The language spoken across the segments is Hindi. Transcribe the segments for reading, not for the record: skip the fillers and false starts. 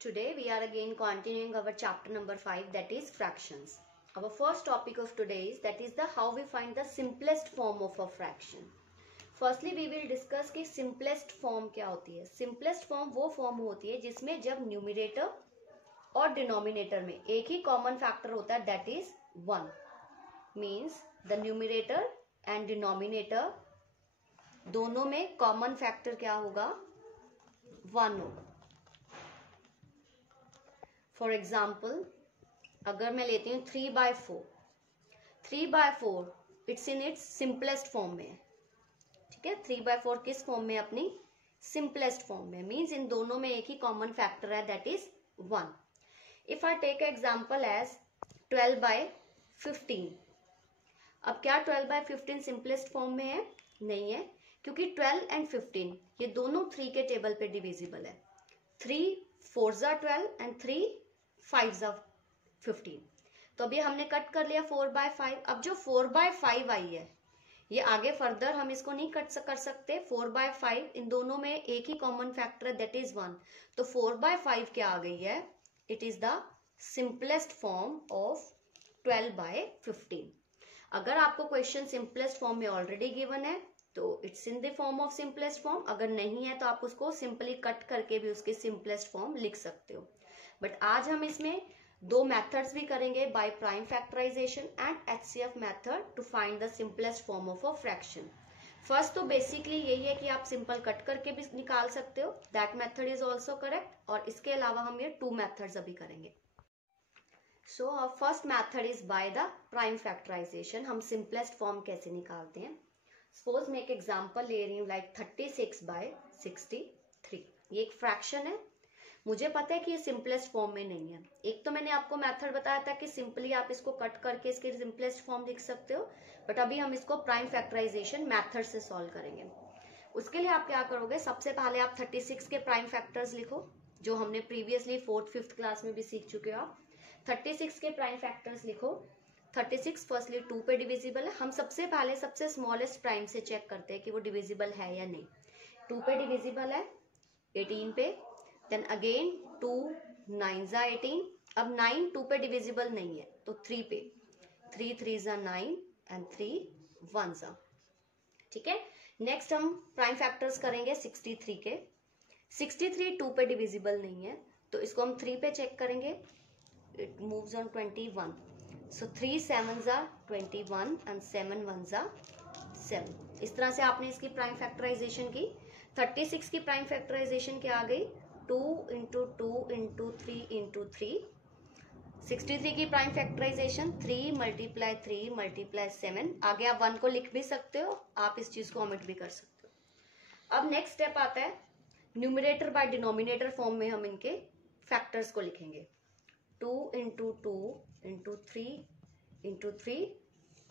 Today we are again continuing our chapter number 5, that is fractions. Our first topic of today is that is the how we find the simplest form of a fraction. Firstly we will discuss कि simplest form क्या होती है. Simplest form वो form होती है जिसमें जब numerator और denominator में एक ही common factor होता है, that is 1. Means the numerator and denominator दोनों में common factor क्या होगा, 1 होगा. फॉर एग्जाम्पल अगर मैं लेती हूँ 3/4, 3/4 it's in its simplest form में. ठीक है, 3/4 किस फॉर्म में, अपनी सिंपलेस्ट फॉर्म में. मीन्स इन दोनों में एक ही कॉमन फैक्टर है, that is 1. If I take example as 12/15. अब क्या 12/15 सिंपलेस्ट फॉर्म में है? नहीं है, क्योंकि 12 एंड 15 ये दोनों 3 के टेबल पे डिविजिबल है. 3 4s are 12 and 3 5s are 15. तो अभी हमने कट कर लिया 4/5. अब जो 4/5 आई है ये आगे फर्दर हम इसको नहीं कट कर सकते. 4/5 इन दोनों में एक ही कॉमन फैक्टर है, दैट इज 1. तो 4/5 क्या आ गई है, it is the simplest form of 12/15. अगर आपको क्वेश्चन सिंपलेस्ट फॉर्म में ऑलरेडी गिवन है तो it's in the form of simplest form. अगर नहीं है तो आप उसको सिंपली कट करके भी उसके सिंपलेस्ट फॉर्म लिख सकते हो. बट आज हम इसमें दो मेथड्स भी करेंगे, by prime factorization and HCF method to find the simplest form of a fraction. First तो बेसिकली यही है कि आप सिंपल कट करके भी निकाल सकते हो, that method is also correct. और इसके अलावा हम ये 2 मेथड्स अभी करेंगे. So first method is by the prime factorization. हम सिंपलेस्ट फॉर्म कैसे निकालते हैं. सपोज मैं एक एग्जाम्पल ले रही हूँ लाइक 36/63. ये एक फ्रैक्शन है. मुझे पता है कि ये सिंपलेस्ट फॉर्म में नहीं है. एक तो मैंने आपको मेथड बताया था कि सिंपली आप इसको कट करके इसके सिंपलेस्ट फॉर्म लिख सकते हो, बट अभी हम इसको प्राइम फैक्टराइजेशन मेथड से सॉल्व करेंगे. उसके लिए आप क्या करोगे, सबसे पहले आप 36 के प्राइम फैक्टर्स लिखो, जो हमने प्रीवियसली 4th 5th क्लास में भी सीख चुके हो आप. 36 के प्राइम फैक्टर्स लिखो. 36 फर्स्टली 2 पे डिविजिबल है. हम सबसे पहले सबसे स्मॉलेस्ट प्राइम से चेक करते हैं कि वो डिविजिबल है या नहीं. 2 पे डिविजिबल है, 18 पे. Then again 2 9s are 18. अब 9 2 पे डिविजिबल नहीं है तो 3 पे. 3 3s are 9 and 3 1s are. ठीक है, नेक्स्ट हम प्राइम फैक्टर्स करेंगे 63 के. 63 2 पे डिविजिबल नहीं है तो इसको हम 3 पे चेक करेंगे. It moves on 21. So 3 7s are 21 and 7 1s are 7. इस तरह से आपने इसकी प्राइम फैक्टराइजेशन की. 36 की प्राइम फैक्टराइजेशन क्या आ गई, 2 into 2 into 3 into 3. 63 की प्राइम फैक्टराइजेशन 3 multiply 3 multiply 7. आगे आप 1 को लिख भी सकते हो, आप इस चीज को ओमिट भी कर सकते हो. अब नेक्स्ट स्टेप आता है न्यूमरेटर बाय डिनोमिनेटर फॉर्म में हम इनके फैक्टर्स को लिखेंगे. 2 into 2 into 3 into 3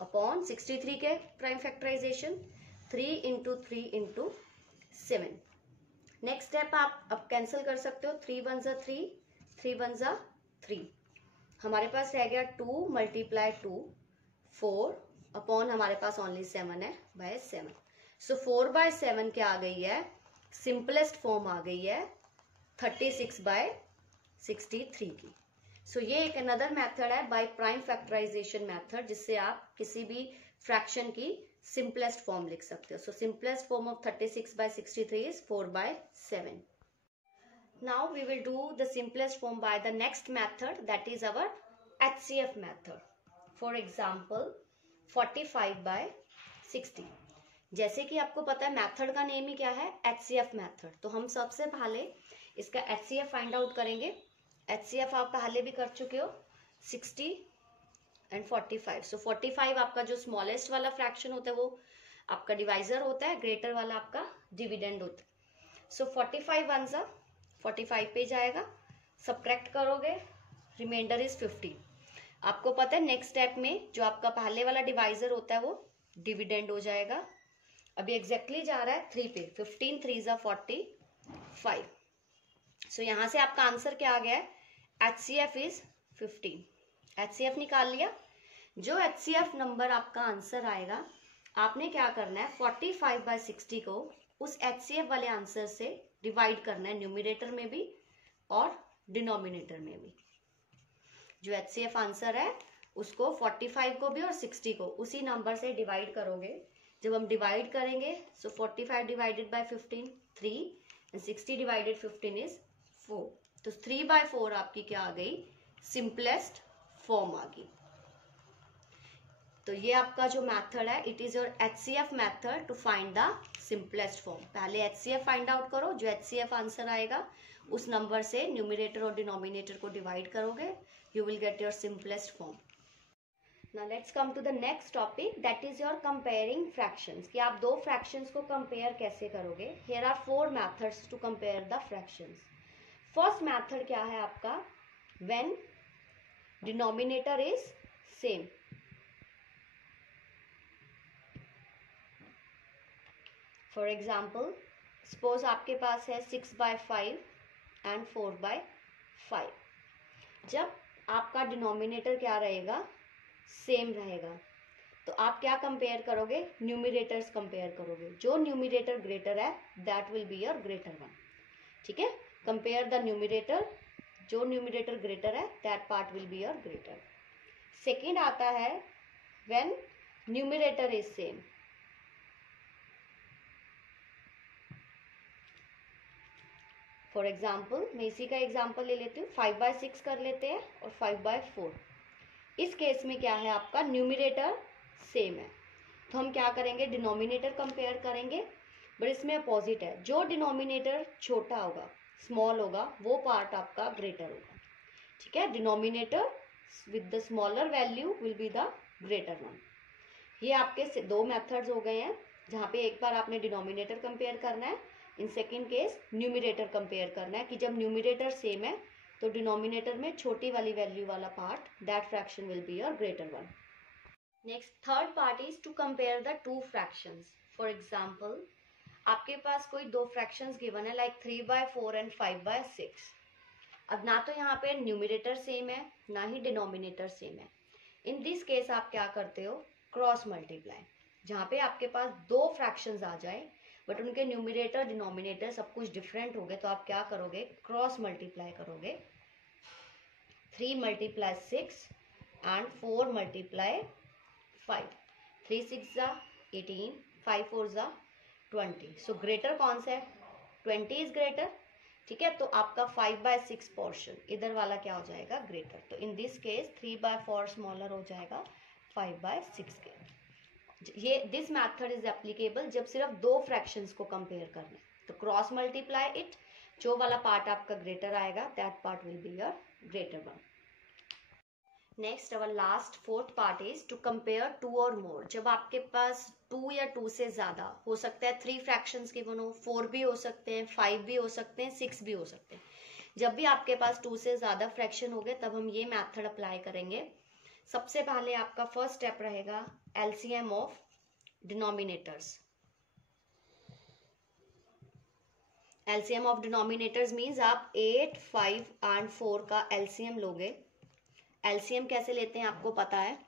अपॉन 63 के prime factorization 3 into 3 into 7. Next step आप अब कैंसिल कर सकते हो. 3 1s are 3, 3 1s are 3. हमारे पास रह गया 2 multiply 2 4 अपॉन हमारे पास ओनली 7 है बाय 7. सो 4/7 क्या आ गई है, सिंपलेस्ट फॉर्म आ गई है 36/63 की. सो ये एक अनदर मेथड है बाय प्राइम फैक्टराइजेशन मेथड, जिससे आप किसी भी फ्रैक्शन की simplest form लिख सकते हो. So simplest form of 36/63 is 4/7. Now we will do the simplest form by the next method, that is our HCF method. For example 45/60. जैसे कि आपको पता है मेथड का नेम ही क्या है, HCF मेथड. तो हम सबसे पहले इसका HCF फाइंड आउट करेंगे. HCF आप पहले भी कर चुके हो, 60 एंड 45. सो 45 आपका जो स्मॉलेस्ट वाला फ्रैक्शन होता है वो आपका डिवाइजर होता है, ग्रेटर वाला आपका डिविडेंड होता है. सो 45 1s are 45 पे जाएगा, सब्ट्रैक्ट करोगे, रिमाइंडर इज 50. आपको पता है नेक्स्ट स्टेप में जो आपका पहले वाला डिवाइजर होता है वो डिविडेंड हो जाएगा. अभी एग्जैक्टली जा रहा है 3 पे. 15 3s are 45. सो यहाँ से आपका आंसर क्या आ गया है, HCF इज 15. HCF निकाल लिया. जो HCF नंबर आपका आंसर आएगा, आपने क्या करना है, 45/60 को उस HCF वाले आंसर से डिवाइड करना है, न्यूमरेटर में भी और डिनोमिनेटर में भी। जो HCF आंसर है उसको 45 को भी और 60 को उसी नंबर से डिवाइड करोगे। जब हम डिवाइड करेंगे सो 45 divided by 15 3 and 60 divided 15 is 4। तो 3/4 आपकी क्या आ गई, सिंपलेस्ट फॉर्म आ गई। तो ये आपका जो मेथड है it is your HCF method to find the simplest form. पहले HCF फाइंड आउट करो, जो HCF आंसर आएगा उस नंबर से न्यूमरेटर और डिनोमिनेटर को डिवाइड करोगे, you will get your simplest form. Now let's come to the next topic, that is your comparing fractions, कि आप दो फ्रैक्शंस को कंपेयर कैसे करोगे। Here are 4 methods to compare the fractions. First method क्या है आपका, when denominator is same. For example suppose आपके पास है 6/5 एंड 4/5। जब आपका डिनोमिनेटर क्या रहेगा, सेम रहेगा, तो आप क्या कंपेयर करोगे, न्यूमरेटर्स कंपेयर करोगे। जो न्यूमरेटर ग्रेटर है that will be your greater one. ठीक है, कंपेयर द न्यूमरेटर, जो न्यूमरेटर ग्रेटर है that part will be your greater. Second आता है when numerator is same. For example मैं इसी का एग्जाम्पल ले लेती हूँ, 5/6 कर लेते हैं और 5/4। इस केस में क्या है, आपका न्यूमरेटर सेम है, तो हम क्या करेंगे, डिनोमिनेटर कंपेयर करेंगे। बट इसमें अपोजिट है, जो डिनोमिनेटर छोटा होगा, स्मॉल होगा, वो पार्ट आपका ग्रेटर होगा। ठीक है, denominator with the smaller value will be the greater one. ये आपके 2 मेथड्स हो गए हैं, जहाँ पे एक बार आपने डिनोमिनेटर कंपेयर करना है, in second case numerator compare करना है, कि जब न्यूमरेटर सेम है तो डिनोमिनेटर में छोटी वाली वैल्यू वाला part, that fraction will be your greater one. Next third part is to compare the 2 fractions. For example आपके पास कोई 2 फ्रैक्शंस गिवन है, लाइक 3/4 एंड 5/6। अब ना तो यहाँ पे न्यूमरेटर सेम है, ना ही डिनोमिनेटर सेम है। इन दिस केस आप क्या करते हो, क्रॉस मल्टीप्लाई। जहाँ पे आपके पास 2 फ्रैक्शंस आ जाए बट उनके न्यूमरेटर डिनोमिनेटर सब कुछ डिफरेंट हो गए, तो आप क्या करोगे, क्रॉस मल्टीप्लाई करोगे। 3 × 6 एंड 4 × 5। 3 6 ज़ा 18, 5 4 ज़ा 20। सो ग्रेटर कौन सा है, 20 इज ग्रेटर। ठीक है, तो आपका 5/6 पोर्शन इधर वाला क्या हो जाएगा, ग्रेटर। तो इन दिस केस 3/4 स्मॉलर हो जाएगा 5/6 के। ये दिस मेथड इज एप्लीकेबल जब सिर्फ 2 फ्रैक्शंस को कंपेयर करना है, तो क्रॉस मल्टीप्लाई इट, जो वाला पार्ट आपका ग्रेटर आएगा that part will be your greater one. Next our last 4th part is to compare 2 और मोर। जब आपके पास 2 या 2 से ज्यादा, हो सकता है 3 फ्रैक्शंस गिवन हो, 4 भी हो सकते हैं, 5 भी हो सकते हैं, 6 भी हो सकते हैं। जब भी आपके पास 2 से ज्यादा फ्रैक्शन हो गए तब हम ये मेथड अप्लाई करेंगे। सबसे पहले आपका फर्स्ट स्टेप रहेगा LCM of denominators. LCM of denominators means आप 8, 5 एंड 4 का एलसीएम लोगे। एलसीएम कैसे लेते हैं आपको पता है,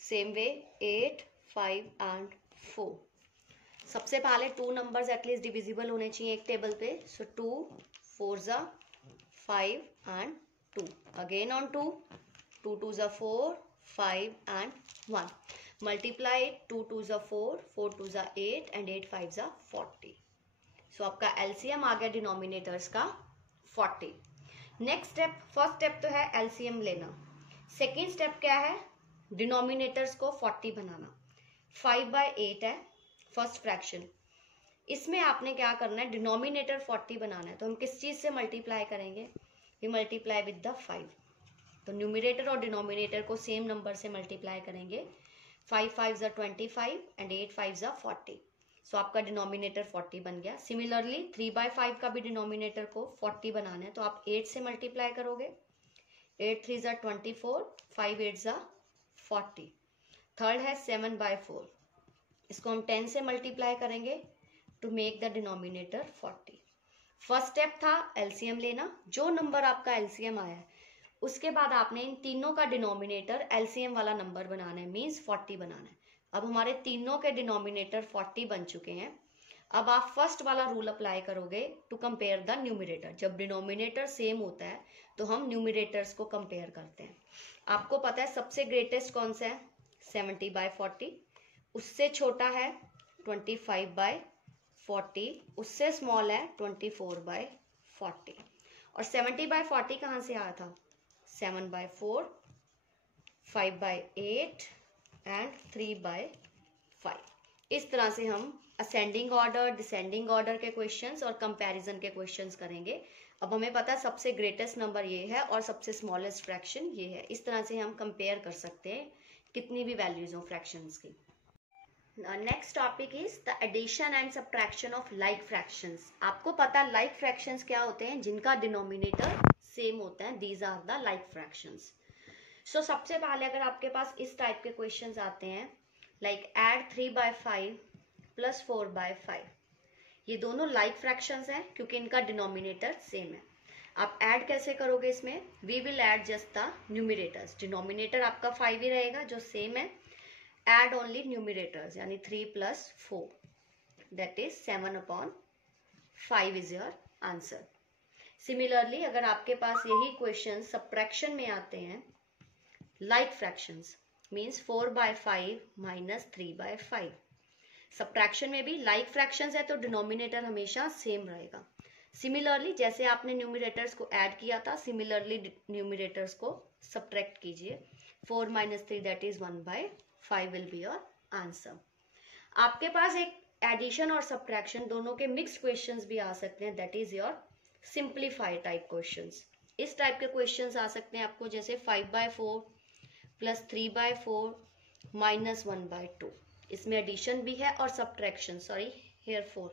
सेम वे 8, 5 एंड 4। सबसे पहले 2 नंबर्स एटलीस्ट डिविजिबल होने चाहिए एक टेबल पे, सो 2 4 ज़ा 5 एंड 2। अगेन ऑन 2 2 2 ज़ा 4, 5 एंड 1। मल्टीप्लाई 2 2 ज़ा 4, 4 2 ज़ा 8 एंड 8 5 ज़ा 40। सो आपका एलसीएम आ गया डिनोमिनेटर्स का 40। नेक्स्ट स्टेप, फर्स्ट स्टेप तो है एलसीएम लेना। सेकेंड स्टेप क्या है, डिनोमिनेटर्स को 40 बनाना। 5/8 है फर्स्ट फ्रैक्शन, इसमें आपने क्या करना है, डिनोमिनेटर 40 बनाना है, तो हम किस चीज से मल्टीप्लाई करेंगे, वी मल्टीप्लाई विद द 5। तो न्यूमरेटर और डिनोमिनेटर को सेम नंबर से मल्टीप्लाई करेंगे। 5 5 ज़ा 25 एंड 8 5 ज़ा 40। सो आपका डिनोमिनेटर 40 बन गया। सिमिलरली 3/5 का भी डिनोमिनेटर को 40 बनाना है, तो आप 8 से मल्टीप्लाई करोगे। 8 3 ज़ा 24, 5 8 ज़ा 40। थर्ड है 7/4, इसको हम 10 से मल्टीप्लाई करेंगे to make the denominator 40। First step था एलसीएम लेना, जो नंबर आपका एलसीएम आया है उसके बाद आपने इन तीनों का डिनोमिनेटर एलसीएम वाला नंबर बनाना है, मीन्स 40 बनाना है। अब हमारे तीनों के डिनोमिनेटर 40 बन चुके हैं, अब आप फर्स्ट वाला रूल अप्लाई करोगे टू कंपेयर द न्यूमिरेटर। जब डिनोमिनेटर सेम होता है तो हम न्यूमिरेटर्स को कंपेयर करते हैं। आपको पता है सबसे ग्रेटेस्ट कौन सा है, 70/40, उससे छोटा है 25/40, उससे स्मॉल है 24/40। और 70/40 कहाँ से आया था, 7/4, 5/8 एंड 3/5। इस तरह से हम असेंडिंग ऑर्डर, डिसेंडिंग ऑर्डर के क्वेश्चंस और कंपैरिजन के क्वेश्चंस करेंगे। अब हमें पता है सबसे ग्रेटेस्ट नंबर ये है और सबसे स्मॉलेस्ट फ्रैक्शन ये है। इस तरह से हम कंपेयर कर सकते हैं कितनी भी वैल्यूज हो फ्रैक्शंस की। Next topic is the addition and subtraction of like fractions. आपको पता है लाइक फ्रैक्शंस क्या होते हैं, जिनका डिनोमिनेटर सेम होता है, these are the like fractions. So सबसे पहले अगर आपके पास इस टाइप के क्वेश्चंस आते हैं लाइक ऐड 3/5 प्लस 4/5, ये दोनों लाइक फ्रैक्शंस हैं क्योंकि इनका डिनोमिनेटर सेम है। आप ऐड कैसे करोगे इसमें, we will add just the numerators. Denominator आपका 5 ही रहेगा जो सेम है, ऐड ओनली न्यूमिरेटर्स, यानी 3 + 4 that is 7/5 is your answer. Similarly अगर आपके पास यही क्वेश्चन सब्ट्रैक्शन में आते हैं, like fractions means 4/5 minus 3/5। Subtraction में भी लाइक फ्रैक्शंस है तो डिनोमिनेटर हमेशा सेम रहेगा। सिमिलरली जैसे आपने न्यूमिरेटर्स को ऐड किया था, सिमिलरली न्यूमिरेटर्स को सब्ट्रैक्ट कीजिए। 4 - 3 that is 1/5 will be your answer. आपके पास एक एडिशन और सब्ट्रैक्शन दोनों के मिक्स्ड क्वेश्चंस भी आ सकते हैं, that is your simplified type questions. इस टाइप के क्वेश्चंस आ सकते हैं आपको जैसे 5/4 प्लस 3/4 माइनस 1/2। इसमें एडिशन भी है और subtraction, sorry here 4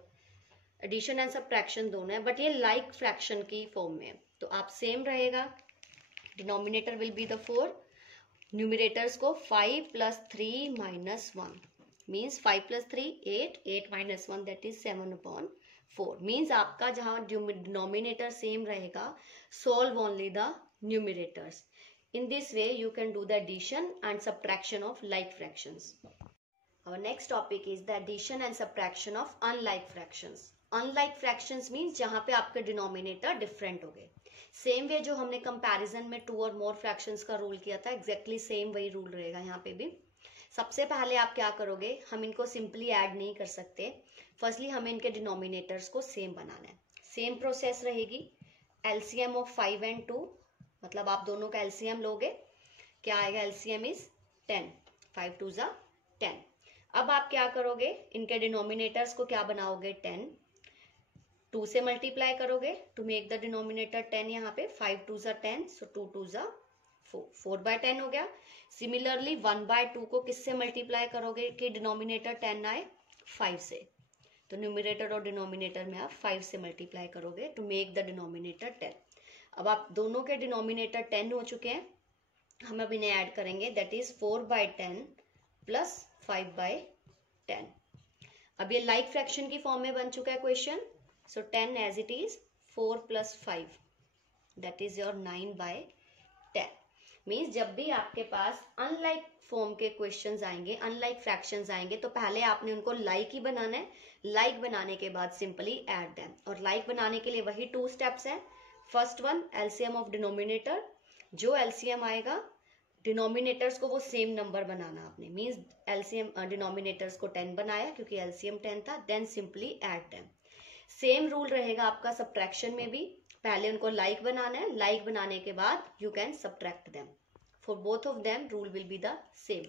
addition and subtraction दोनों है, बट ये लाइक फ्रैक्शन की फॉर्म में है तो आप सेम रहेगा। डिनोमिनेटर विल बी द 4, न्यूमिरेटर्स को 5 + 3 - 1 मीन्स 5 + 3 8, 8 - 1 दैट इज 7/4 मीन्स आपका जहां डिनोमिनेटर सेम रहेगा, solve only the numerators. In this way you can do the addition and subtraction of like fractions. Our next topic is the addition and subtraction of unlike fractions. Unlike fractions means जहाँ पे आपके डिनोमिनेटर डिफरेंट हो गए। सेम वे जो हमने कंपैरिजन में 2 और मोर फ्रैक्शंस का रूल किया था, एग्जैक्टली सेम वही रूल रहेगा यहाँ पे भी। सबसे पहले आप क्या करोगे, हम इनको सिंपली ऐड नहीं कर सकते। फर्स्टली हमें इनके डिनोमिनेटर्स को सेम बनाना है। सेम प्रोसेस रहेगी, एलसीएम ऑफ 5 and 2, मतलब आप दोनों का एलसीएम लोगे, क्या आएगा, एलसीएम इज 10, 5 2 = 10। अब आप क्या करोगे, इनके डिनोमिनेटर्स को क्या बनाओगे, 10, 2 से मल्टीप्लाई करोगे टू मेक द डिनोमिनेटर 10। यहाँ पे 5 2 = 10, सो 2 2 = 4, 4/10 हो गया। सिमिलरली 1/2 को किससे मल्टीप्लाई करोगे कि डिनोमिनेटर 10 आए, 5 से, तो न्यूमिनेटर और डिनोमिनेटर में आप 5 से मल्टीप्लाई करोगे टू मेक द डिनोमिनेटर 10। अब आप दोनों के डिनोमिनेटर 10 हो चुके हैं, हम अब इन्हें ऐड करेंगे, दैट इज 4/10 प्लस 5/10। अब ये लाइक फ्रैक्शन की फॉर्म में बन चुका है question, so 10 as it is, 4 + 5 that is your 9/10। Means जब भी आपके पास अनलाइक फॉर्म के क्वेश्चंस आएंगे, अनलाइक फ्रैक्शंस आएंगे, तो पहले आपने उनको लाइक ही बनाना है। लाइक बनाने के बाद सिंपली ऐड देम, और लाइक बनाने के लिए वही 2 स्टेप्स हैं। First one, LCM of denominator, जो एलसीएम आएगा डिनोमिनेटर्स को वो सेम नंबर बनाना आपने। मींस एलसीएम डिनोमिनेटर्स को 10 बनाया क्योंकि एलसीएम 10 था, then simply add them. Same rule रहेगा आपका सब्ट्रैक्शन में भी, पहले उनको लाइक बनाना है, लाइक बनाने के बाद you can subtract them. For both of them rule will be the same.